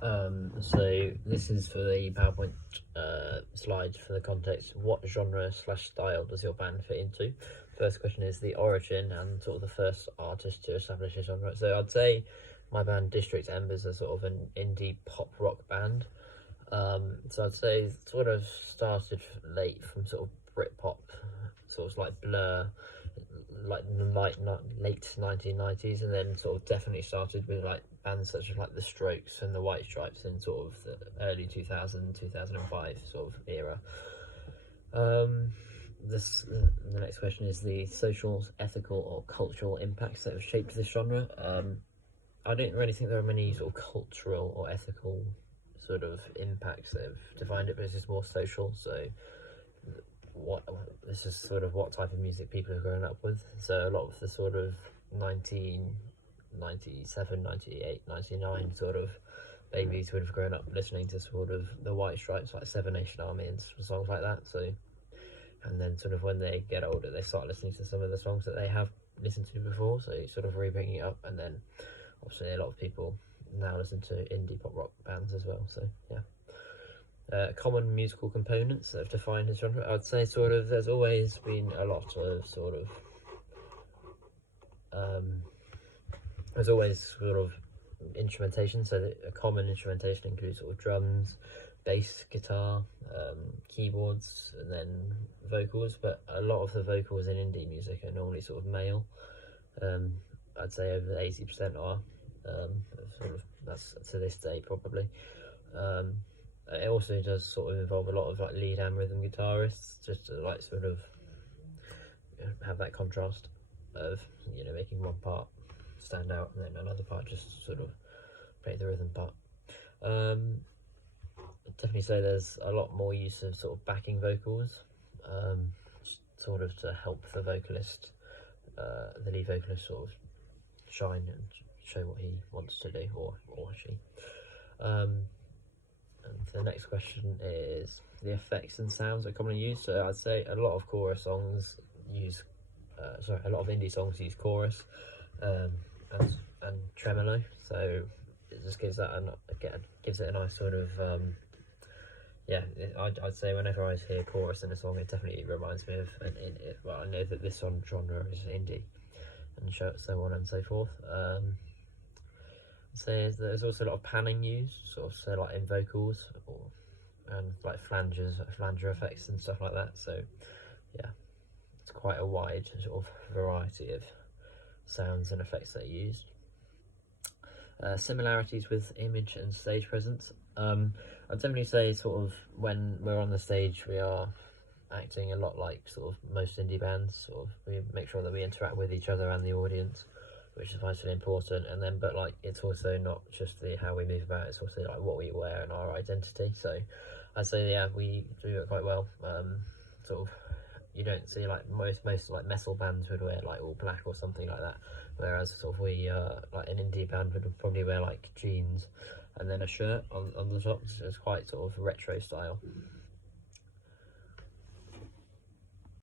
So this is for the PowerPoint slide for the context. What genre slash style does your band fit into? First question is the origin and sort of the first artist to establish a genre. So I'd say my band District Embers are sort of an indie pop rock band. So I'd say it sort of started late from sort of Britpop, sort of like Blur, late 1990s, and then sort of definitely started with like bands such as like the Strokes and the White Stripes in sort of the early 2005 sort of era. The next question is the social, ethical, or cultural impacts that have shaped this genre. I don't really think there are many sort of cultural or ethical sort of impacts that have defined it, but it's just more social. So what this is sort of what type of music people have grown up with. So a lot of the sort of 1997, 98, 99 sort of babies would have grown up listening to sort of the White Stripes, like Seven Nation Army and songs like that. So, and then sort of when they get older, they start listening to some of the songs that they have listened to before. So sort of re-bringing it up, and then obviously a lot of people now listen to indie pop rock bands as well. So yeah. Common musical components that have defined his genre. I'd say sort of there's always been a lot of sort of there's always sort of instrumentation. So a common instrumentation includes sort of drums, bass, guitar, keyboards, and then vocals. But a lot of the vocals in indie music are normally sort of male. I'd say over 80% are. Sort of that's to this day probably. It also does sort of involve a lot of like lead and rhythm guitarists, just to like sort of have that contrast of making one part stand out and then another part just sort of play the rhythm part. I'd definitely say there's a lot more use of sort of backing vocals, sort of to help the vocalist, the lead vocalist, sort of shine and show what he wants to do or she. And the next question is the effects and sounds that are commonly used. So I'd say a lot of chorus songs use, a lot of indie songs use chorus and tremolo. So it just gives that gives it a nice sort of I'd say whenever I hear chorus in a song, it definitely reminds me of well, I know that this genre is indie, and so on and so forth. So there's also a lot of panning used, sort of so like in vocals and like flanger effects and stuff like that. So yeah, it's quite a wide sort of variety of sounds and effects that are used. Similarities with image and stage presence. I'd definitely say sort of when we're on the stage, we are acting a lot like sort of most indie bands. Sort of we make sure that we interact with each other and the audience, which is vitally important. And then but like it's also not just how we move about, it's also like what we wear and our identity. So I'd say yeah, we do it quite well. Sort of you don't see like most like metal bands would wear like all black or something like that, whereas sort of we like an indie band would probably wear like jeans and then a shirt on the top. So it's quite sort of retro style.